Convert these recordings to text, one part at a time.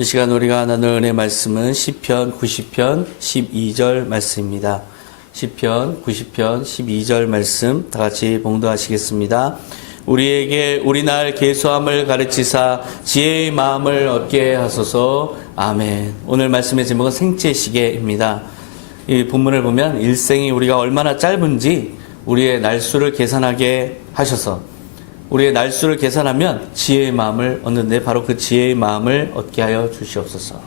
이 시간 우리가 나눌 은혜 말씀은 시편 90편 12절 말씀입니다. 시편 90편 12절 말씀 다 같이 봉독하시겠습니다. 우리에게 우리날 계수함을 가르치사 지혜의 마음을 얻게 하소서. 아멘. 오늘 말씀의 제목은 생체시계입니다. 이 본문을 보면 일생이 우리가 얼마나 짧은지 우리의 날수를 계산하게 하셔서 우리의 날수를 계산하면 지혜의 마음을 얻는데 바로 그 지혜의 마음을 얻게 하여 주시옵소서.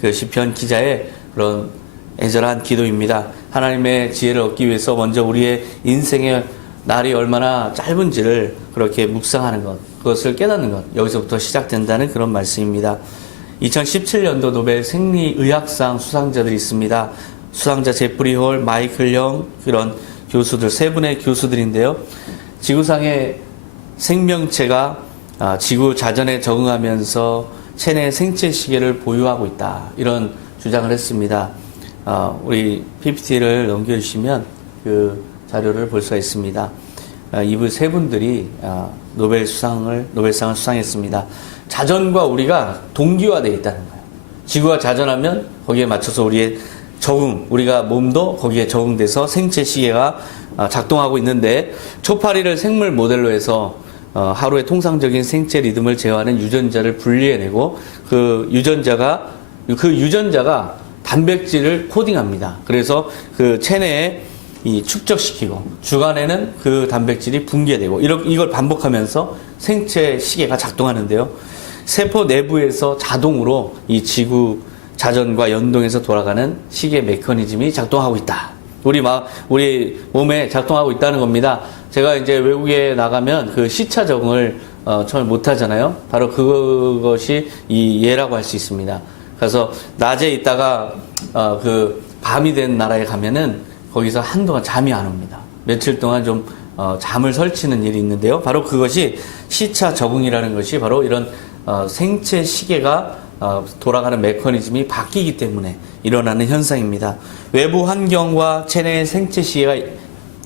그 시편 기자의 그런 애절한 기도입니다. 하나님의 지혜를 얻기 위해서 먼저 우리의 인생의 날이 얼마나 짧은지를 그렇게 묵상하는 것, 그것을 깨닫는 것, 여기서부터 시작된다는 그런 말씀입니다. 2017년도 노벨 생리의학상 수상자들이 있습니다. 수상자 제프리 홀, 마이클 영, 그런 교수들, 세 분의 교수들인데요. 지구상의 생명체가 지구 자전에 적응하면서 체내 생체 시계를 보유하고 있다, 이런 주장을 했습니다. 우리 PPT를 넘겨주시면 그 자료를 볼 수가 있습니다. 이분 세 분들이 노벨상을 수상했습니다. 자전과 우리가 동기화되어 있다는 거예요. 지구가 자전하면 거기에 맞춰서 우리의 우리가 몸도 거기에 적응돼서 생체 시계가 작동하고 있는데, 초파리를 생물 모델로 해서 하루의 통상적인 생체 리듬을 제어하는 유전자를 분리해내고 그 유전자가 단백질을 코딩합니다. 그래서 그 체내에 축적시키고 주간에는 그 단백질이 붕괴되고 이걸 반복하면서 생체 시계가 작동하는데요. 세포 내부에서 자동으로 이 지구 자전과 연동해서 돌아가는 시계 메커니즘이 작동하고 있다. 우리 몸에 작동하고 있다는 겁니다. 제가 이제 외국에 나가면 그 시차 적응을 처음 못 하잖아요. 바로 그것이 이 예라고 할 수 있습니다. 그래서 낮에 있다가 그 밤이 된 나라에 가면은 거기서 한동안 잠이 안 옵니다. 며칠 동안 좀 잠을 설치는 일이 있는데요. 바로 그것이 시차 적응이라는 것이 바로 이런 생체 시계가 돌아가는 메커니즘이 바뀌기 때문에 일어나는 현상입니다. 외부 환경과 체내의 생체 시계가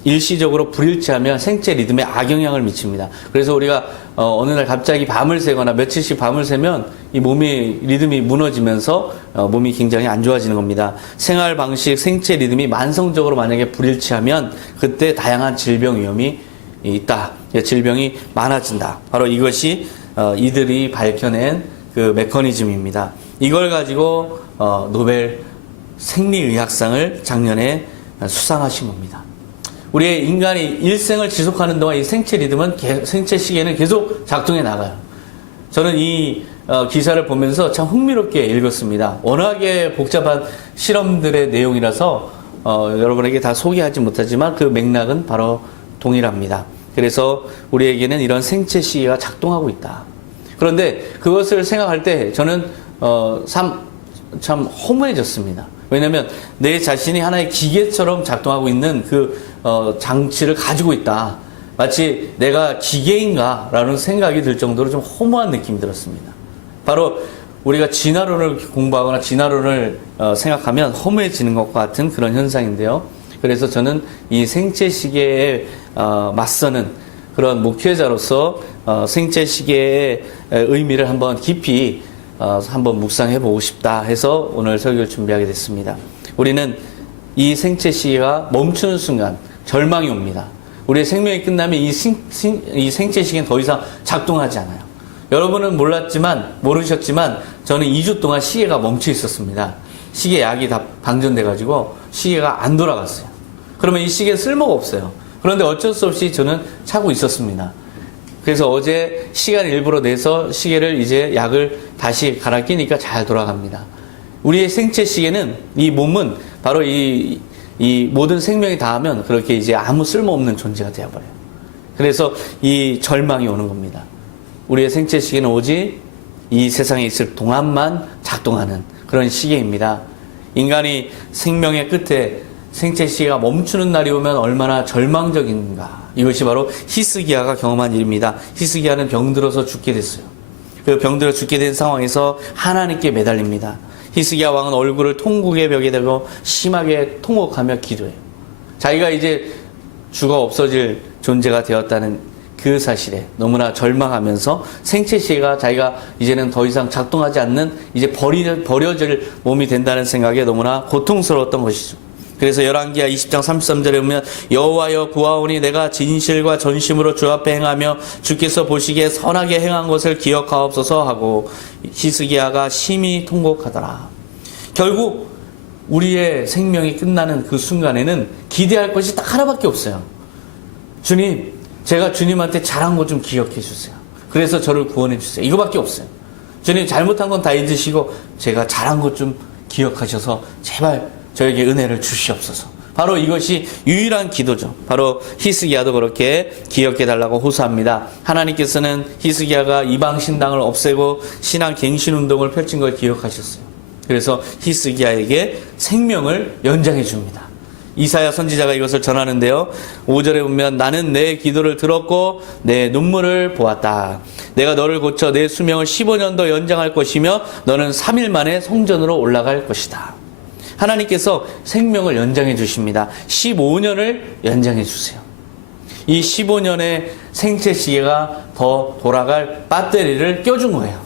일시적으로 불일치하면 생체 리듬에 악영향을 미칩니다. 그래서 우리가 어느 날 갑자기 밤을 새거나 며칠씩 밤을 새면 이 몸의 리듬이 무너지면서 몸이 굉장히 안 좋아지는 겁니다. 생활 방식, 생체 리듬이 만성적으로 만약에 불일치하면 그때 다양한 질병 위험이 있다. 질병이 많아진다. 바로 이것이 이들이 밝혀낸 그 메커니즘입니다. 이걸 가지고 노벨 생리의학상을 작년에 수상하신 겁니다. 우리의 인간이 일생을 지속하는 동안 이 생체 리듬은 생체 시계는 계속 작동해 나가요. 저는 이 기사를 보면서 참 흥미롭게 읽었습니다. 워낙에 복잡한 실험들의 내용이라서 여러분에게 다 소개하지 못하지만 그 맥락은 바로 동일합니다. 그래서 우리에게는 이런 생체 시계가 작동하고 있다. 그런데 그것을 생각할 때 저는 참 허무해졌습니다. 왜냐하면 내 자신이 하나의 기계처럼 작동하고 있는 그 장치를 가지고 있다. 마치 내가 기계인가라는 생각이 들 정도로 좀 허무한 느낌이 들었습니다. 바로 우리가 진화론을 공부하거나 진화론을 생각하면 허무해지는 것과 같은 그런 현상인데요. 그래서 저는 이 생체 시계에 맞서는 그런 목회자로서 생체 시계의 의미를 한번 깊이 한번 묵상해 보고 싶다 해서 오늘 설교를 준비하게 됐습니다. 우리는 이 생체 시계가 멈추는 순간 절망이 옵니다. 우리의 생명이 끝나면 이 생체 시계는 더 이상 작동하지 않아요. 여러분은 모르셨지만 저는 2주 동안 시계가 멈춰 있었습니다. 시계 약이 다 방전돼 가지고 시계가 안 돌아갔어요. 그러면 이 시계 쓸모가 없어요. 그런데 어쩔 수 없이 저는 차고 있었습니다. 그래서 어제 시간을 일부러 내서 시계를 이제 약을 다시 갈아 끼니까 잘 돌아갑니다. 우리의 생체 시계는, 이 몸은 바로 이 모든 생명이 닿으면 그렇게 이제 아무 쓸모없는 존재가 되어버려요. 그래서 이 절망이 오는 겁니다. 우리의 생체 시계는 오직 이 세상에 있을 동안만 작동하는 그런 시계입니다. 인간이 생명의 끝에 생체 시계가 멈추는 날이 오면 얼마나 절망적인가. 이것이 바로 히스기야가 경험한 일입니다. 히스기야는 병들어서 죽게 됐어요. 그 병들어 죽게 된 상황에서 하나님께 매달립니다. 히스기야 왕은 얼굴을 통곡의 벽에 대고 심하게 통곡하며 기도해요. 자기가 이제 죽어 없어질 존재가 되었다는 그 사실에 너무나 절망하면서 생체 시계가 자기가 이제는 더 이상 작동하지 않는 이제 버려질 몸이 된다는 생각에 너무나 고통스러웠던 것이죠. 그래서 열왕기하 20장 33절에 보면 여호와여 구하오니 내가 진실과 전심으로 주 앞에 행하며 주께서 보시기에 선하게 행한 것을 기억하옵소서 하고 히스기야가 심히 통곡하더라. 결국 우리의 생명이 끝나는 그 순간에는 기대할 것이 딱 하나밖에 없어요. 주님, 제가 주님한테 잘한 것 좀 기억해 주세요. 그래서 저를 구원해 주세요. 이거밖에 없어요. 주님, 잘못한 건 다 잊으시고 제가 잘한 것 좀 기억하셔서 제발 저에게 은혜를 주시옵소서. 바로 이것이 유일한 기도죠. 바로 히스기야도 그렇게 기억해 달라고 호소합니다. 하나님께서는 히스기야가 이방 신당을 없애고 신앙 갱신 운동을 펼친 걸 기억하셨어요. 그래서 히스기야에게 생명을 연장해 줍니다. 이사야 선지자가 이것을 전하는데요. 5절에 보면 나는 내 기도를 들었고 내 눈물을 보았다. 내가 너를 고쳐 내 수명을 15년 더 연장할 것이며 너는 3일 만에 성전으로 올라갈 것이다. 하나님께서 생명을 연장해 주십니다. 15년을 연장해 주세요. 이 15년의 생체 시계가 더 돌아갈 배터리를 껴준 거예요.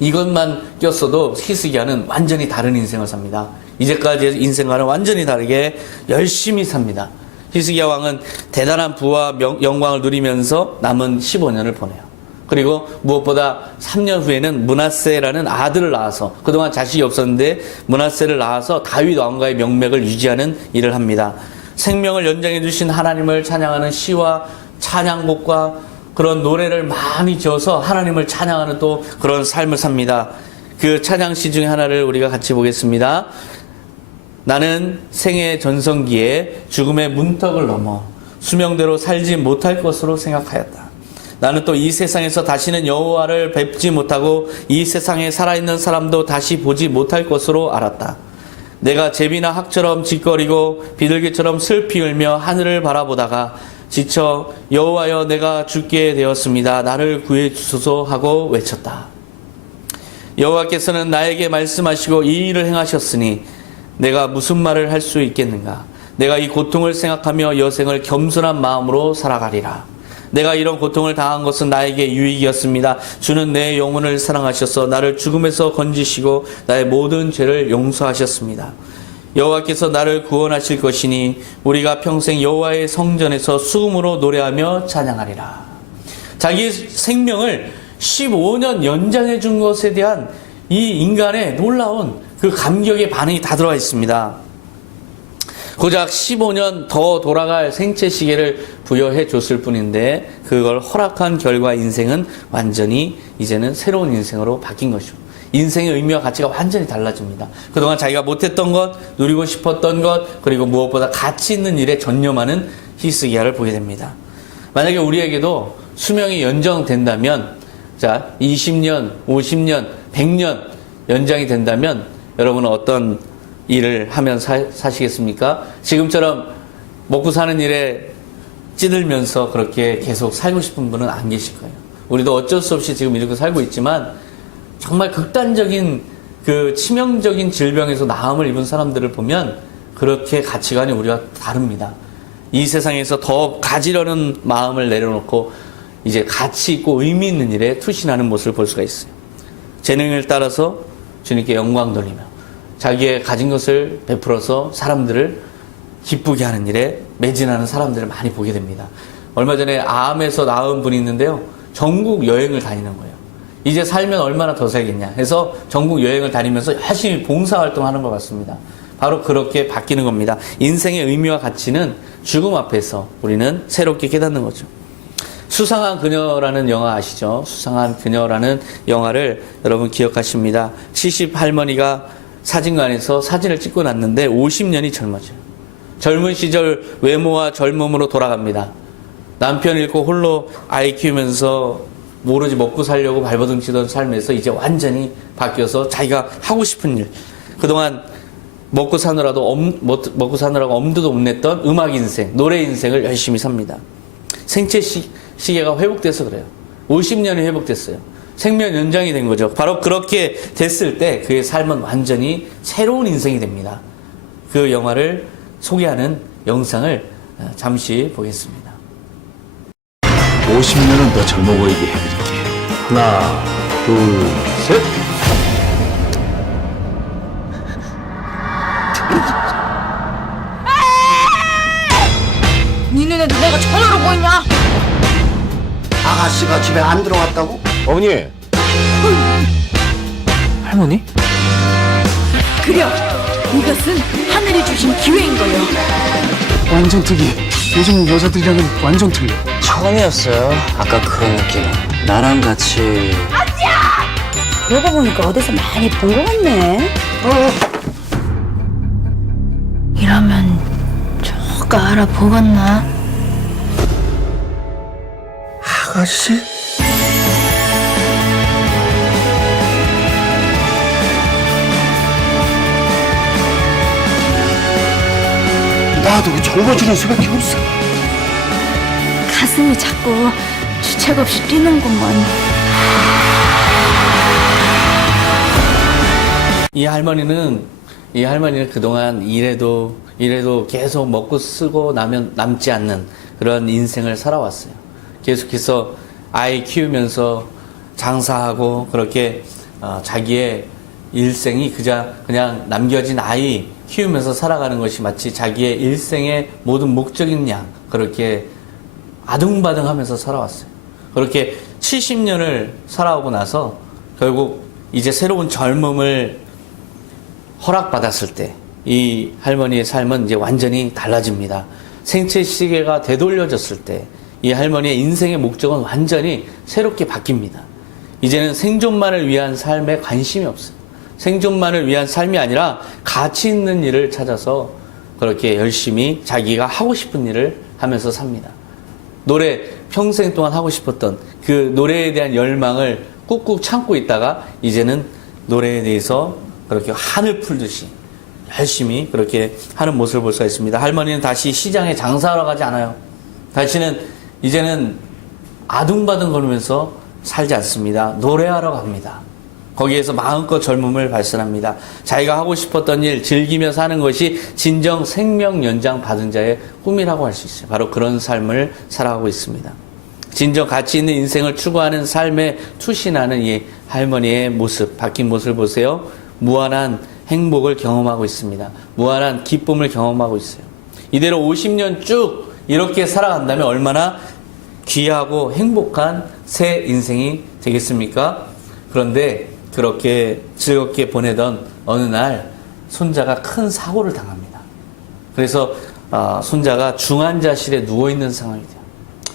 이것만 꼈어도 히스기야는 완전히 다른 인생을 삽니다. 이제까지의 인생과는 완전히 다르게 열심히 삽니다. 히스기야 왕은 대단한 부와 영광을 누리면서 남은 15년을 보내요. 그리고 무엇보다 3년 후에는 므낫세라는 아들을 낳아서, 그동안 자식이 없었는데 므낫세를 낳아서 다윗 왕가의 명맥을 유지하는 일을 합니다. 생명을 연장해 주신 하나님을 찬양하는 시와 찬양곡과 그런 노래를 많이 지어서 하나님을 찬양하는 또 그런 삶을 삽니다. 그 찬양시 중에 하나를 우리가 같이 보겠습니다. 나는 생애 전성기에 죽음의 문턱을 넘어 수명대로 살지 못할 것으로 생각하였다. 나는 또 이 세상에서 다시는 여호와를 뵙지 못하고 이 세상에 살아있는 사람도 다시 보지 못할 것으로 알았다. 내가 제비나 학처럼 짓거리고 비둘기처럼 슬피 울며 하늘을 바라보다가 지쳐 여호와여 내가 죽게 되었습니다. 나를 구해 주소서 하고 외쳤다. 여호와께서는 나에게 말씀하시고 이 일을 행하셨으니 내가 무슨 말을 할 수 있겠는가. 내가 이 고통을 생각하며 여생을 겸손한 마음으로 살아가리라. 내가 이런 고통을 당한 것은 나에게 유익이었습니다. 주는 내 영혼을 사랑하셔서 나를 죽음에서 건지시고 나의 모든 죄를 용서하셨습니다. 여호와께서 나를 구원하실 것이니 우리가 평생 여호와의 성전에서 수금으로 노래하며 찬양하리라. 자기의 생명을 15년 연장해 준 것에 대한 이 인간의 놀라운 그 감격의 반응이 다 들어가 있습니다. 고작 15년 더 돌아갈 생체 시계를 부여해 줬을 뿐인데 그걸 허락한 결과 인생은 완전히 이제는 새로운 인생으로 바뀐 것이죠. 인생의 의미와 가치가 완전히 달라집니다. 그동안 자기가 못했던 것, 누리고 싶었던 것, 그리고 무엇보다 가치 있는 일에 전념하는 히스기야를 보게 됩니다. 만약에 우리에게도 수명이 연장된다면, 자, 20년, 50년, 100년 연장이 된다면 여러분은 어떤 일을 하면 사시겠습니까? 지금처럼 먹고 사는 일에 찌들면서 그렇게 계속 살고 싶은 분은 안 계실 거예요. 우리도 어쩔 수 없이 지금 이렇게 살고 있지만 정말 극단적인 그 치명적인 질병에서 나음을 입은 사람들을 보면 그렇게 가치관이 우리가 다릅니다. 이 세상에서 더 가지려는 마음을 내려놓고 이제 가치 있고 의미 있는 일에 투신하는 모습을 볼 수가 있어요. 재능을 따라서 주님께 영광 돌리며 자기의 가진 것을 베풀어서 사람들을 기쁘게 하는 일에 매진하는 사람들을 많이 보게 됩니다. 얼마 전에 암에서 나은 분이 있는데요. 전국 여행을 다니는 거예요. 이제 살면 얼마나 더 살겠냐 해서 전국 여행을 다니면서 열심히 봉사활동하는 것 같습니다. 바로 그렇게 바뀌는 겁니다. 인생의 의미와 가치는 죽음 앞에서 우리는 새롭게 깨닫는 거죠. 수상한 그녀라는 영화 아시죠? 수상한 그녀라는 영화를 여러분 기억하십니다. 70 할머니가 사진관에서 사진을 찍고 났는데 50년이 젊어져요. 젊은 시절 외모와 젊음으로 돌아갑니다. 남편 잃고 홀로 아이 키우면서 모르지 먹고 살려고 발버둥 치던 삶에서 이제 완전히 바뀌어서 자기가 하고 싶은 일, 그동안 먹고 사느라고 엄두도 못 냈던 음악 인생, 노래 인생을 열심히 삽니다. 생체 시계가 회복돼서 그래요. 50년이 회복됐어요. 생명 연장이 된 거죠. 바로 그렇게 됐을 때 그의 삶은 완전히 새로운 인생이 됩니다. 그 영화를 소개하는 영상을 잠시 보겠습니다. 50년은 더 젊어 보이게 해드릴게. 하나, 둘, 셋. 니네도 내가 전화로 보이냐? 아가씨가 집에 안 들어왔다고? 어머니. 할머니? 그려 이것은 하늘이 주신 기회인 거요. 완전 특이. 요즘 여자들이랑은 완전 틀려. 처음이었어요. 아까 그런 느낌. 나랑 같이 그러고 보니까 어디서 많이 본 것 같네. 이러면 저가 알아보겠나? 아가씨? 나도 젊어지는 수밖에 없어. 가슴이 자꾸 주책 없이 뛰는구먼. 이 할머니는 그동안 이래도 계속 먹고 쓰고 나면 남지 않는 그런 인생을 살아왔어요. 계속해서 아이 키우면서 장사하고 그렇게 자기의 일생이 그냥 남겨진 아이 키우면서 살아가는 것이 마치 자기의 일생의 모든 목적인 양 그렇게 아둥바둥하면서 살아왔어요. 그렇게 70년을 살아오고 나서 결국 이제 새로운 젊음을 허락받았을 때 이 할머니의 삶은 이제 완전히 달라집니다. 생체 시계가 되돌려졌을 때 이 할머니의 인생의 목적은 완전히 새롭게 바뀝니다. 이제는 생존만을 위한 삶에 관심이 없어요. 생존만을 위한 삶이 아니라 가치 있는 일을 찾아서 그렇게 열심히 자기가 하고 싶은 일을 하면서 삽니다. 노래 평생 동안 하고 싶었던 그 노래에 대한 열망을 꾹꾹 참고 있다가 이제는 노래에 대해서 그렇게 한을 풀듯이 열심히 그렇게 하는 모습을 볼 수가 있습니다. 할머니는 다시 시장에 장사하러 가지 않아요. 이제는 아둥바둥 거리면서 살지 않습니다. 노래하러 갑니다. 거기에서 마음껏 젊음을 발산합니다. 자기가 하고 싶었던 일 즐기며 사는 것이 진정 생명 연장 받은 자의 꿈이라고 할 수 있어요. 바로 그런 삶을 살아가고 있습니다. 진정 가치 있는 인생을 추구하는 삶에 투신하는 이 할머니의 모습, 바뀐 모습을 보세요. 무한한 행복을 경험하고 있습니다. 무한한 기쁨을 경험하고 있어요. 이대로 50년 쭉 이렇게 살아간다면 얼마나 귀하고 행복한 새 인생이 되겠습니까? 그런데 그렇게 즐겁게 보내던 어느 날 손자가 큰 사고를 당합니다. 그래서 손자가 중환자실에 누워있는 상황이 돼요.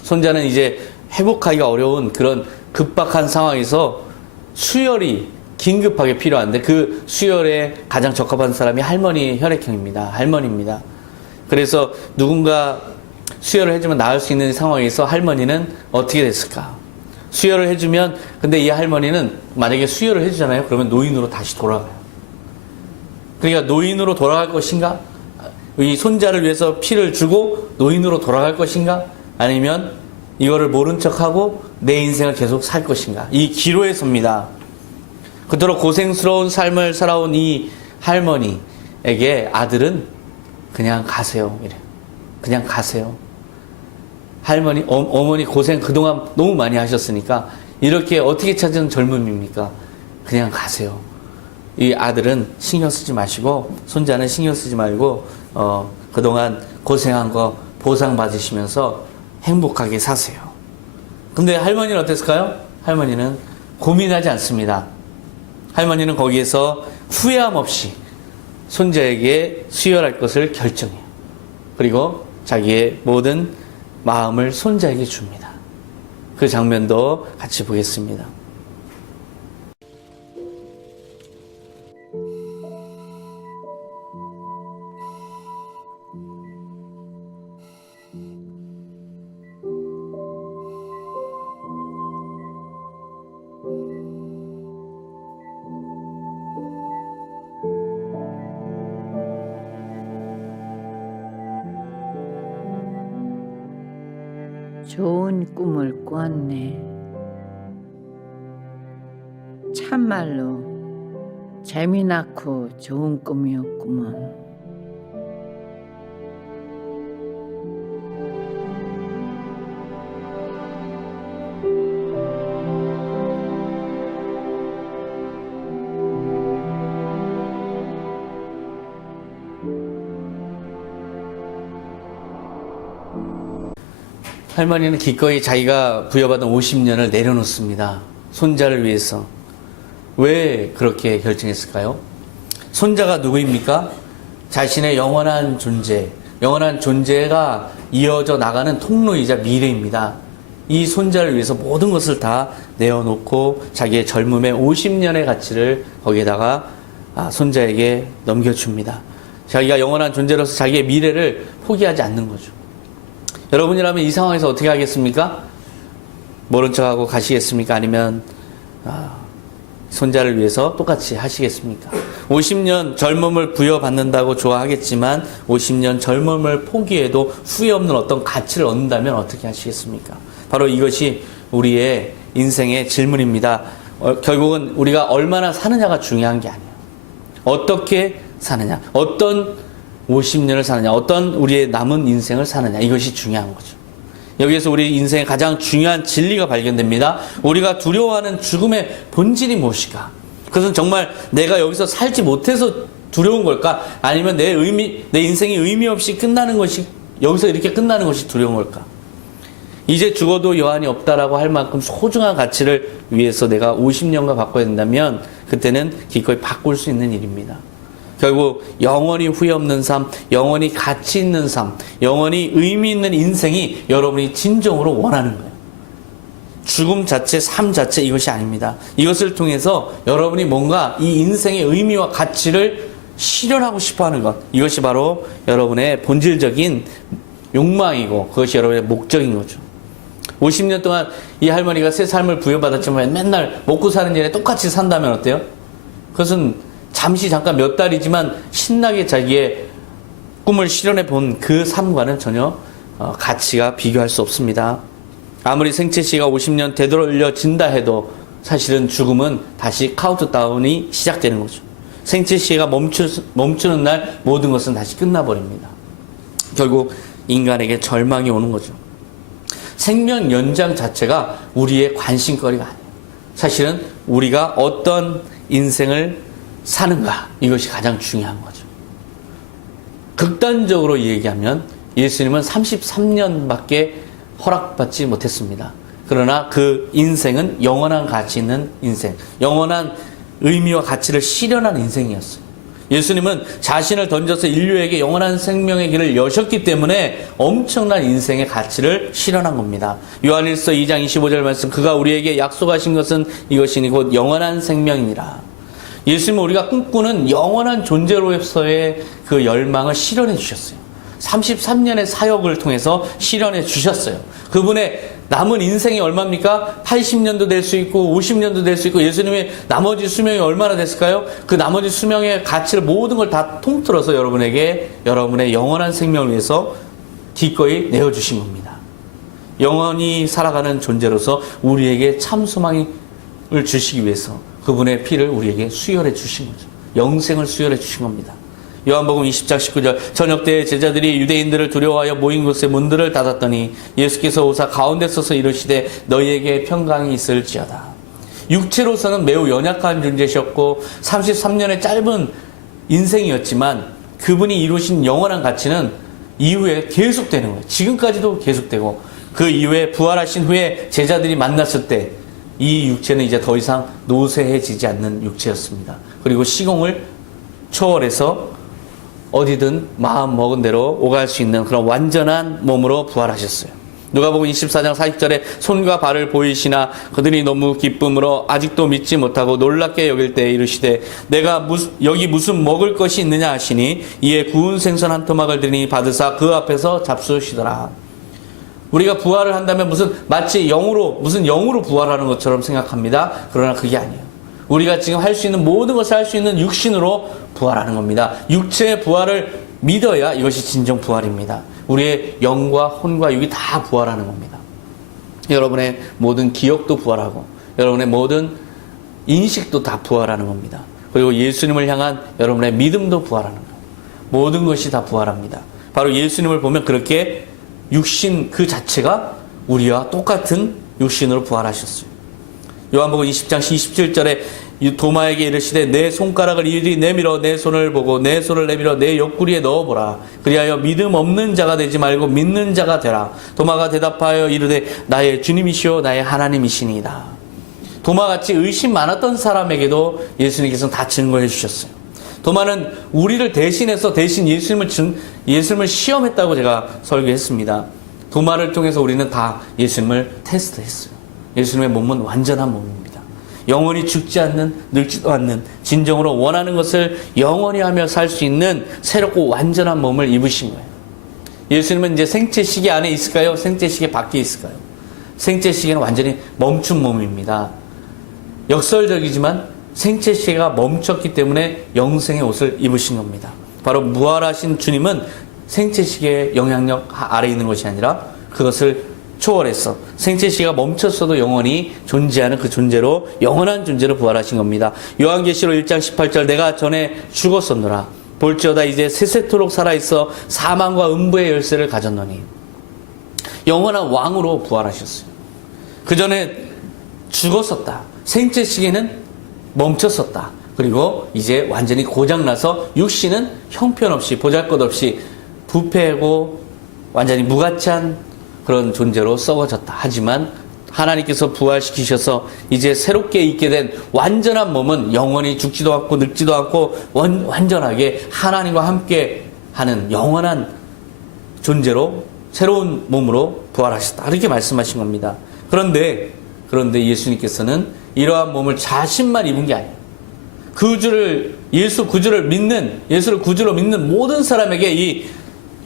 손자는 이제 회복하기가 어려운 그런 급박한 상황에서 수혈이 긴급하게 필요한데 그 수혈에 가장 적합한 사람이 할머니의 혈액형입니다. 할머니입니다. 그래서 누군가 수혈을 해주면 나을 수 있는 상황에서 할머니는 어떻게 됐을까? 수혈을 해주면 근데 이 할머니는 만약에 수혈을 해주잖아요. 그러면 노인으로 다시 돌아가요. 그러니까 노인으로 돌아갈 것인가? 이 손자를 위해서 피를 주고 노인으로 돌아갈 것인가? 아니면 이거를 모른 척하고 내 인생을 계속 살 것인가? 이 기로에 섭니다. 그토록 고생스러운 삶을 살아온 이 할머니에게 아들은 그냥 가세요. 이래요. 그냥 가세요. 할머니, 어머니 고생 그동안 너무 많이 하셨으니까 이렇게 어떻게 찾은 젊음입니까? 그냥 가세요. 이 아들은 신경 쓰지 마시고 손자는 신경 쓰지 말고 그동안 고생한 거 보상 받으시면서 행복하게 사세요. 근데 할머니는 어땠을까요? 할머니는 고민하지 않습니다. 할머니는 거기에서 후회함 없이 손자에게 수혈할 것을 결정해요. 그리고 자기의 모든 마음을 손자에게 줍니다. 그 장면도 같이 보겠습니다. 좋은 꿈을 꾸었네. 참말로 재미나고 좋은 꿈이었구먼. 할머니는 기꺼이 자기가 부여받은 50년을 내려놓습니다. 손자를 위해서. 왜 그렇게 결정했을까요? 손자가 누구입니까? 자신의 영원한 존재가 이어져 나가는 통로이자 미래입니다. 이 손자를 위해서 모든 것을 다 내어놓고 자기의 젊음의 50년의 가치를 거기에다가 손자에게 넘겨줍니다. 자기가 영원한 존재로서 자기의 미래를 포기하지 않는 거죠. 여러분이라면 이 상황에서 어떻게 하겠습니까? 모른 척하고 가시겠습니까? 아니면 손자를 위해서 똑같이 하시겠습니까? 50년 젊음을 부여받는다고 좋아하겠지만 50년 젊음을 포기해도 후회 없는 어떤 가치를 얻는다면 어떻게 하시겠습니까? 바로 이것이 우리의 인생의 질문입니다. 결국은 우리가 얼마나 사느냐가 중요한 게 아니에요. 어떻게 사느냐, 어떤 50년을 사느냐, 어떤 우리의 남은 인생을 사느냐, 이것이 중요한 거죠. 여기에서 우리 인생의 가장 중요한 진리가 발견됩니다. 우리가 두려워하는 죽음의 본질이 무엇일까? 그것은 정말 내가 여기서 살지 못해서 두려운 걸까? 아니면 내 인생이 의미 없이 끝나는 것이, 여기서 이렇게 끝나는 것이 두려운 걸까? 이제 죽어도 여한이 없다라고 할 만큼 소중한 가치를 위해서 내가 50년간 바꿔야 된다면 그때는 기꺼이 바꿀 수 있는 일입니다. 결국 영원히 후회 없는 삶, 영원히 가치 있는 삶, 영원히 의미 있는 인생이 여러분이 진정으로 원하는 거예요. 죽음 자체, 삶 자체 이것이 아닙니다. 이것을 통해서 여러분이 뭔가 이 인생의 의미와 가치를 실현하고 싶어하는 것, 이것이 바로 여러분의 본질적인 욕망이고 그것이 여러분의 목적인 거죠. 50년 동안 이 할머니가 새 삶을 부여받았지만 맨날 먹고 사는 일에 똑같이 산다면 어때요? 그것은 잠깐 몇 달이지만 신나게 자기의 꿈을 실현해 본 그 삶과는 전혀 가치가 비교할 수 없습니다. 아무리 생체 시가 50년 되돌려진다 해도 사실은 죽음은 다시 카운트다운이 시작되는 거죠. 생체 시가 멈추는 날 모든 것은 다시 끝나버립니다. 결국 인간에게 절망이 오는 거죠. 생명 연장 자체가 우리의 관심거리가 아니에요. 사실은 우리가 어떤 인생을 사는가, 이것이 가장 중요한 거죠. 극단적으로 얘기하면 예수님은 33년밖에 허락받지 못했습니다. 그러나 그 인생은 영원한 가치 있는 인생, 영원한 의미와 가치를 실현한 인생이었어요. 예수님은 자신을 던져서 인류에게 영원한 생명의 길을 여셨기 때문에 엄청난 인생의 가치를 실현한 겁니다. 요한일서 2장 25절 말씀, 그가 우리에게 약속하신 것은 이것이니 곧 영원한 생명이니라. 예수님은 우리가 꿈꾸는 영원한 존재로서의 그 열망을 실현해 주셨어요. 33년의 사역을 통해서 실현해 주셨어요. 그분의 남은 인생이 얼마입니까? 80년도 될 수 있고 50년도 될 수 있고 예수님의 나머지 수명이 얼마나 됐을까요? 그 나머지 수명의 가치를 모든 걸 다 통틀어서 여러분에게 여러분의 영원한 생명을 위해서 기꺼이 내어주신 겁니다. 영원히 살아가는 존재로서 우리에게 참 소망을 주시기 위해서 그분의 피를 우리에게 수혈해 주신 거죠. 영생을 수혈해 주신 겁니다. 요한복음 20장 19절, 저녁 때에 제자들이 유대인들을 두려워하여 모인 곳의 문들을 닫았더니 예수께서 오사 가운데 서서 이르시되 너희에게 평강이 있을지어다. 육체로서는 매우 연약한 존재셨고 33년의 짧은 인생이었지만 그분이 이루신 영원한 가치는 이후에 계속되는 거예요. 지금까지도 계속되고 그 이후에 부활하신 후에 제자들이 만났을 때 이 육체는 이제 더 이상 노쇠해지지 않는 육체였습니다. 그리고 시공을 초월해서 어디든 마음 먹은 대로 오갈 수 있는 그런 완전한 몸으로 부활하셨어요. 누가복음 24장 40절에 손과 발을 보이시나 그들이 너무 기쁨으로 아직도 믿지 못하고 놀랍게 여길 때 이르시되 내가 여기 무슨 먹을 것이 있느냐 하시니 이에 구운 생선 한 토막을 드리니 받으사 그 앞에서 잡수시더라. 우리가 부활을 한다면 마치 무슨 영으로 부활하는 것처럼 생각합니다. 그러나 그게 아니에요. 우리가 지금 할 수 있는 모든 것을 할 수 있는 육신으로 부활하는 겁니다. 육체의 부활을 믿어야 이것이 진정 부활입니다. 우리의 영과 혼과 육이 다 부활하는 겁니다. 여러분의 모든 기억도 부활하고 여러분의 모든 인식도 다 부활하는 겁니다. 그리고 예수님을 향한 여러분의 믿음도 부활하는 거예요. 모든 것이 다 부활합니다. 바로 예수님을 보면 그렇게 육신 그 자체가 우리와 똑같은 육신으로 부활하셨어요. 요한복음 20장 27절에 이 도마에게 이르시되 내 손가락을 이리 내밀어 내 손을 보고 내 손을 내밀어 내 옆구리에 넣어보라. 그리하여 믿음 없는 자가 되지 말고 믿는 자가 되라. 도마가 대답하여 이르되 나의 주님이시오 나의 하나님이시니이다. 도마같이 의심 많았던 사람에게도 예수님께서는 다 증거해 주셨어요. 도마는 우리를 대신해서 대신 예수님을 시험했다고 제가 설교했습니다. 도마를 통해서 우리는 다 예수님을 테스트했어요. 예수님의 몸은 완전한 몸입니다. 영원히 죽지 않는, 늙지도 않는, 진정으로 원하는 것을 영원히 하며 살 수 있는 새롭고 완전한 몸을 입으신 거예요. 예수님은 이제 생체 시계 안에 있을까요? 생체 시계 밖에 있을까요? 생체 시계는 완전히 멈춘 몸입니다. 역설적이지만 생체 시계가 멈췄기 때문에 영생의 옷을 입으신 겁니다. 바로 부활하신 주님은 생체 시계의 영향력 아래에 있는 것이 아니라 그것을 초월해서 생체 시계가 멈췄어도 영원히 존재하는 그 존재로 영원한 존재로 부활하신 겁니다. 요한계시록 1장 18절 내가 전에 죽었었노라 볼지어다 이제 세세토록 살아있어 사망과 음부의 열쇠를 가졌노니 영원한 왕으로 부활하셨어요. 그 전에 죽었었다. 생체 시계는 멈췄었다. 그리고 이제 완전히 고장나서 육신은 형편없이 보잘것없이 부패하고 완전히 무가치한 그런 존재로 썩어졌다. 하지만 하나님께서 부활시키셔서 이제 새롭게 있게 된 완전한 몸은 영원히 죽지도 않고 늙지도 않고 완전하게 하나님과 함께 하는 영원한 존재로 새로운 몸으로 부활하셨다. 이렇게 말씀하신 겁니다. 그런데 예수님께서는 이러한 몸을 자신만 입은 게 아니에요. 예수를 구주로 믿는 모든 사람에게 이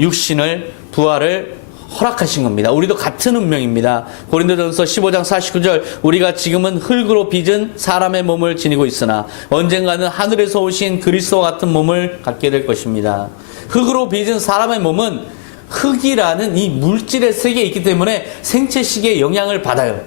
육신을 부활을 허락하신 겁니다. 우리도 같은 운명입니다. 고린도전서 15장 49절 우리가 지금은 흙으로 빚은 사람의 몸을 지니고 있으나 언젠가는 하늘에서 오신 그리스도와 같은 몸을 갖게 될 것입니다. 흙으로 빚은 사람의 몸은 흙이라는 이 물질의 세계에 있기 때문에 생체식의 영향을 받아요.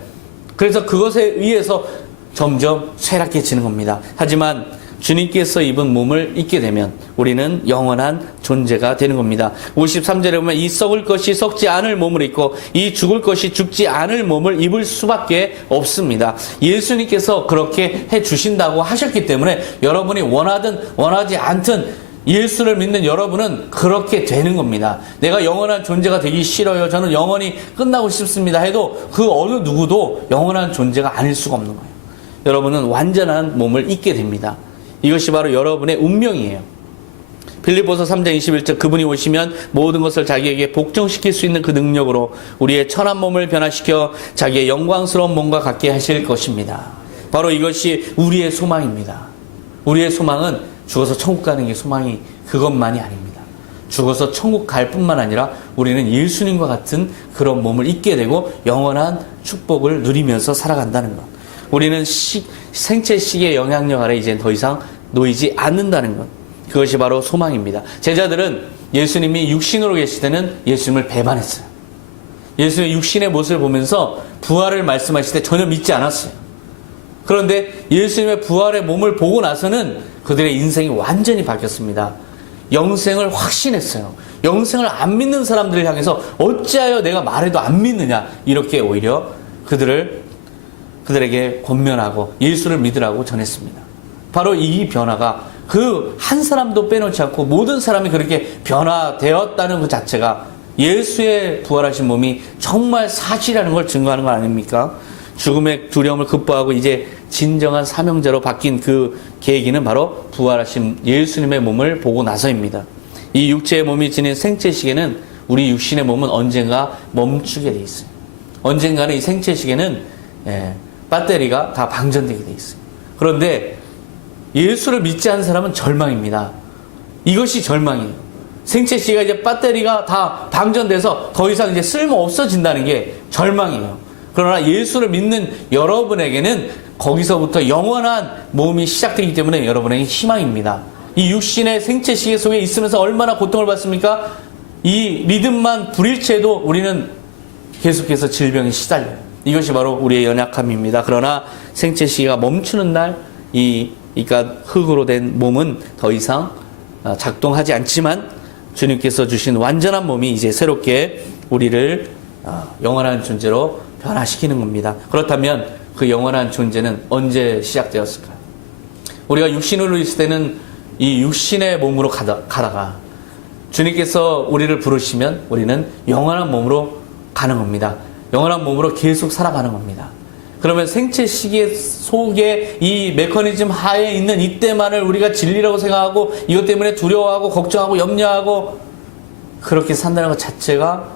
그래서 그것에 의해서 점점 쇠락해지는 겁니다. 하지만 주님께서 입은 몸을 입게 되면 우리는 영원한 존재가 되는 겁니다. 53절에 보면 이 썩을 것이 썩지 않을 몸을 입고 이 죽을 것이 죽지 않을 몸을 입을 수밖에 없습니다. 예수님께서 그렇게 해주신다고 하셨기 때문에 여러분이 원하든 원하지 않든 예수를 믿는 여러분은 그렇게 되는 겁니다. 내가 영원한 존재가 되기 싫어요. 저는 영원히 끝나고 싶습니다. 해도 그 어느 누구도 영원한 존재가 아닐 수가 없는 거예요. 여러분은 완전한 몸을 입게 됩니다. 이것이 바로 여러분의 운명이에요. 빌립보서 3장 21절 그분이 오시면 모든 것을 자기에게 복종시킬 수 있는 그 능력으로 우리의 천한 몸을 변화시켜 자기의 영광스러운 몸과 같게 하실 것입니다. 바로 이것이 우리의 소망입니다. 우리의 소망은 죽어서 천국 가는 게 소망이 그것만이 아닙니다. 죽어서 천국 갈 뿐만 아니라 우리는 예수님과 같은 그런 몸을 입게 되고 영원한 축복을 누리면서 살아간다는 것. 우리는 생체식의 영향력 아래 이제 더 이상 놓이지 않는다는 것. 그것이 바로 소망입니다. 제자들은 예수님이 육신으로 계실 때는 예수님을 배반했어요. 예수님의 육신의 모습을 보면서 부활을 말씀하실 때 전혀 믿지 않았어요. 그런데 예수님의 부활의 몸을 보고 나서는 그들의 인생이 완전히 바뀌었습니다. 영생을 확신했어요. 영생을 안 믿는 사람들을 향해서 어찌하여 내가 말해도 안 믿느냐 이렇게 오히려 그들에게 권면하고 예수를 믿으라고 전했습니다. 바로 이 변화가 그 한 사람도 빼놓지 않고 모든 사람이 그렇게 변화되었다는 그 자체가 예수의 부활하신 몸이 정말 사실이라는 걸 증거하는 거 아닙니까? 죽음의 두려움을 극복하고 이제 진정한 사명자로 바뀐 그 계기는 바로 부활하신 예수님의 몸을 보고 나서입니다. 이 육체의 몸이 지닌 생체 시계는 우리 육신의 몸은 언젠가 멈추게 돼 있어요. 언젠가는 이 생체 시계는 배터리가 다 방전되게 돼 있어요. 그런데 예수를 믿지 않은 사람은 절망입니다. 이것이 절망이에요. 생체 시계가 이제 배터리가 다 방전돼서 더 이상 이제 쓸모 없어진다는 게 절망이에요. 그러나 예수를 믿는 여러분에게는 거기서부터 영원한 몸이 시작되기 때문에 여러분에게 희망입니다. 이 육신의 생체 시계 속에 있으면서 얼마나 고통을 받습니까? 이 믿음만 불일체해도 우리는 계속해서 질병에 시달려요. 이것이 바로 우리의 연약함입니다. 그러나 생체 시계가 멈추는 날 그러니까 흙으로 된 몸은 더 이상 작동하지 않지만 주님께서 주신 완전한 몸이 이제 새롭게 우리를 영원한 존재로 변화시키는 겁니다. 그렇다면 그 영원한 존재는 언제 시작되었을까요? 우리가 육신으로 있을 때는 이 육신의 몸으로 가다가 주님께서 우리를 부르시면 우리는 영원한 몸으로 가는 겁니다. 영원한 몸으로 계속 살아가는 겁니다. 그러면 생체 시계 속에 이 메커니즘 하에 있는 이때만을 우리가 진리라고 생각하고 이것 때문에 두려워하고 걱정하고 염려하고 그렇게 산다는 것 자체가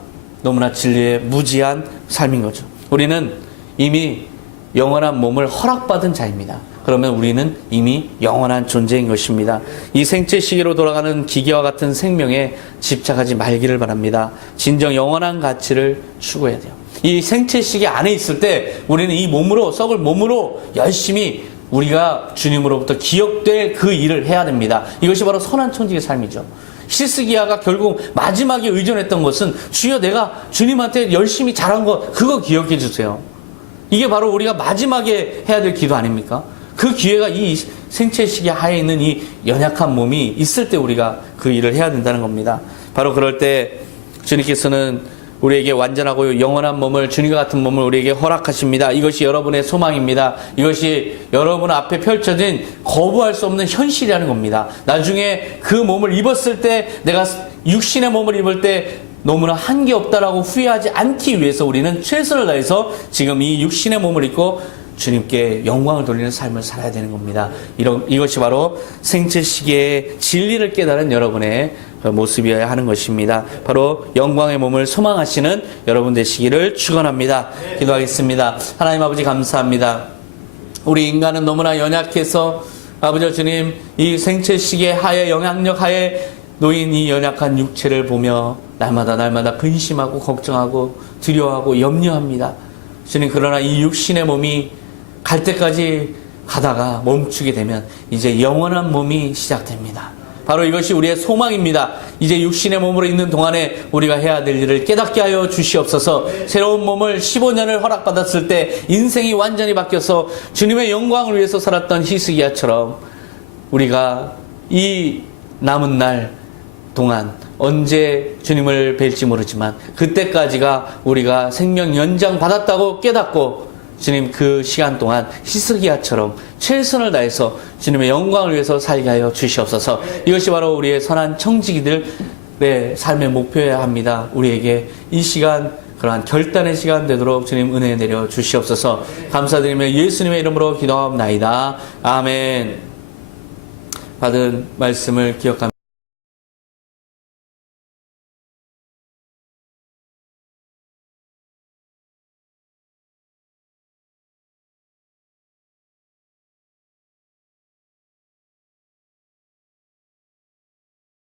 너무나 진리의 무지한 삶인 거죠. 우리는 이미 영원한 몸을 허락받은 자입니다. 그러면 우리는 이미 영원한 존재인 것입니다. 이 생체 시계로 돌아가는 기계와 같은 생명에 집착하지 말기를 바랍니다. 진정 영원한 가치를 추구해야 돼요. 이 생체 시계 안에 있을 때 우리는 이 몸으로, 썩을 몸으로 열심히 우리가 주님으로부터 기억될 그 일을 해야 됩니다. 이것이 바로 선한 천직의 삶이죠. 히스기야가 결국 마지막에 의존했던 것은 주여 내가 주님한테 열심히 잘한 거 그거 기억해 주세요. 이게 바로 우리가 마지막에 해야 될 기도 아닙니까? 그 기회가 이 생체 시계 하에 있는 이 연약한 몸이 있을 때 우리가 그 일을 해야 된다는 겁니다. 바로 그럴 때 주님께서는 우리에게 완전하고 영원한 몸을, 주님과 같은 몸을 우리에게 허락하십니다. 이것이 여러분의 소망입니다. 이것이 여러분 앞에 펼쳐진 거부할 수 없는 현실이라는 겁니다. 나중에 그 몸을 입었을 때, 내가 육신의 몸을 입을 때 너무나 한계 없다라고 후회하지 않기 위해서 우리는 최선을 다해서 지금 이 육신의 몸을 입고 주님께 영광을 돌리는 삶을 살아야 되는 겁니다. 이것이 바로 생체 시계의 진리를 깨달은 여러분의 모습이어야 하는 것입니다. 바로 영광의 몸을 소망하시는 여러분 되시기를 축원합니다. 기도하겠습니다. 하나님 아버지 감사합니다. 우리 인간은 너무나 연약해서 아버지 주님 이 생체 시계 하에 영향력 하에 놓인 이 연약한 육체를 보며 날마다 근심하고 걱정하고 두려워하고 염려합니다. 주님 그러나 이 육신의 몸이 갈 때까지 가다가 멈추게 되면 이제 영원한 몸이 시작됩니다. 바로 이것이 우리의 소망입니다. 이제 육신의 몸으로 있는 동안에 우리가 해야 될 일을 깨닫게 하여 주시옵소서. 새로운 몸을 15년을 허락받았을 때 인생이 완전히 바뀌어서 주님의 영광을 위해서 살았던 히스기야처럼 우리가 이 남은 날 동안 언제 주님을 뵐지 모르지만 그때까지가 우리가 생명 연장 받았다고 깨닫고 주님 그 시간 동안 히스기야처럼 최선을 다해서 주님의 영광을 위해서 살게 하여 주시옵소서. 이것이 바로 우리의 선한 청지기들의 삶의 목표여야 합니다. 우리에게 이 시간 그러한 결단의 시간 되도록 주님 은혜 내려 주시옵소서. 감사드리며 예수님의 이름으로 기도하옵나이다. 아멘. 받은 말씀을 기억하며